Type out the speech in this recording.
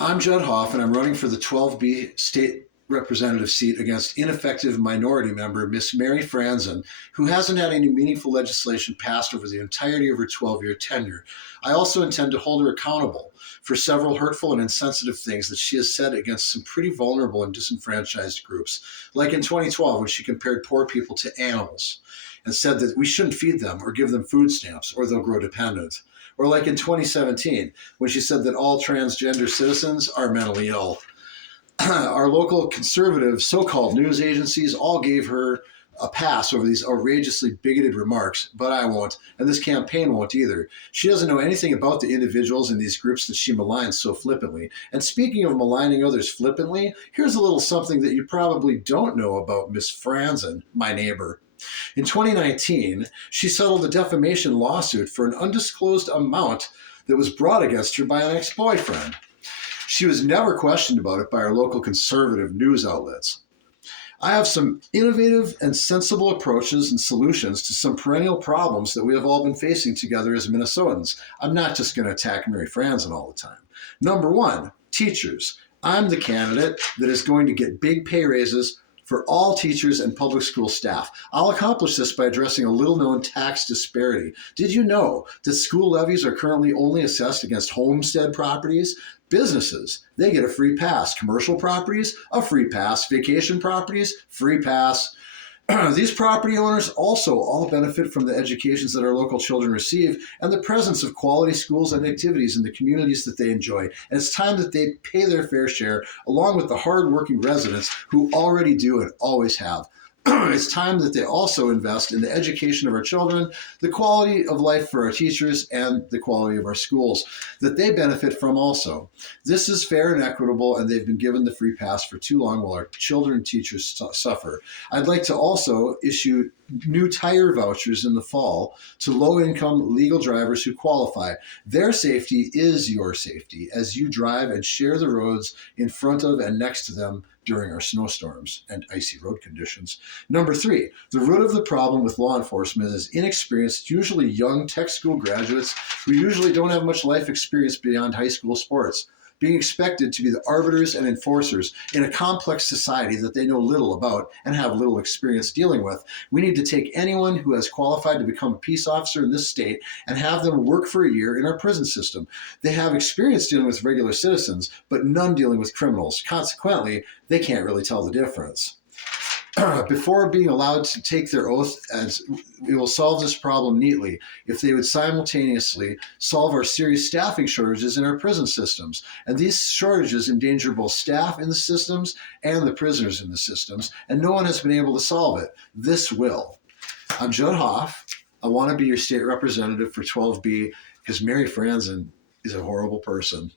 I'm Judd Hoff, and I'm running for the 12B state representative seat against ineffective minority member Miss Mary Franson, who hasn't had any meaningful legislation passed over the entirety of her 12-year tenure. I also intend to hold her accountable for several hurtful and insensitive things that she has said against some pretty vulnerable and disenfranchised groups, like in 2012 when she compared poor people to animals and said that we shouldn't feed them or give them food stamps or they'll grow dependent. Or like in 2017 when she said that all transgender citizens are mentally ill. Our local conservative so-called news agencies all gave her a pass over these outrageously bigoted remarks, but I won't, and this campaign won't either. She doesn't know anything about the individuals in these groups that she maligns so flippantly. And speaking of maligning others flippantly, here's a little something that you probably don't know about Miss Franson, my neighbor. In 2019, she settled a defamation lawsuit for an undisclosed amount that was brought against her by an ex-boyfriend. She was never questioned about it by our local conservative news outlets. I have some innovative and sensible approaches and solutions to some perennial problems that we have all been facing together as Minnesotans. I'm not just going to attack Mary Franson all the time. Number one, teachers. I'm the candidate that is going to get big pay raises for all teachers and public school staff. I'll accomplish this by addressing a little-known tax disparity. Did you know that school levies are currently only assessed against homestead properties? Businesses, they get a free pass. Commercial properties, a free pass. Vacation properties, free pass. These property owners also all benefit from the educations that our local children receive and the presence of quality schools and activities in the communities that they enjoy. And it's time that they pay their fair share along with the hardworking residents who already do and always have. It's time that they also invest in the education of our children, the quality of life for our teachers, and the quality of our schools that they benefit from also. This is fair and equitable, and they've been given the free pass for too long while our children and teachers suffer. I'd like to also issue new tire vouchers in the fall to low-income legal drivers who qualify. Their safety is your safety as you drive and share the roads in front of and next to them during our snowstorms and icy road conditions. Number three, the root of the problem with law enforcement is inexperienced, usually young tech school graduates who usually don't have much life experience beyond high school sports, being expected to be the arbiters and enforcers in a complex society that they know little about and have little experience dealing with. We need to take anyone who has qualified to become a peace officer in this state and have them work for a year in our prison system. They have experience dealing with regular citizens, but none dealing with criminals. Consequently, they can't really tell the difference. Before being allowed to take their oath, as it will solve this problem neatly if they would simultaneously solve our serious staffing shortages in our prison systems. And these shortages endanger both staff in the systems and the prisoners in the systems, and no one has been able to solve it. This will. I'm Judd Hoff. I want to be your state representative for 12B because Mary Franson is a horrible person.